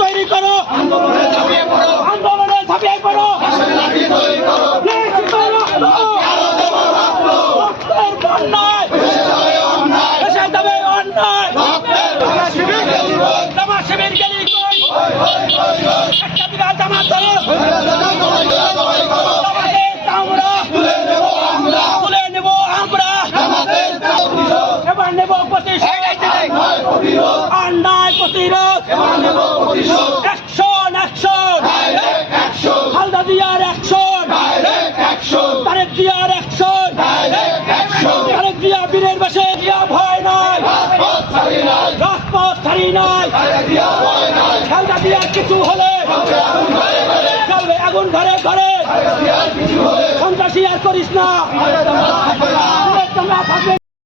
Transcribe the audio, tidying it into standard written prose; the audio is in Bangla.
তৈরি করো, আন্দোলনে ঝাঁপিয়ে পড়ো, রক্তের বন্যায় এসে যাবে অন্যায়, জামাত শিবির গেলি কই, একটা বিঘা জামাত ধরো, জামাতের চামড়া তুলে নেব আমরা, এবার নেব প্রতিশোধ, অন্যায় প্রতিরোধ, অ্যাকশন খালেদা জিয়ার অ্যাকশন, তারেক জিয়ার অ্যাকশন, তারেক জিয়া বীরের বেশে, জিয়া ভয় নাই, রাজপথ ছাড়ি নাই, খালেদা জিয়ার কিছু হলে চলবে আগুন ঘরে ঘরে, সন্ত্রাসী আর করিস না, তোমরা থাকবে।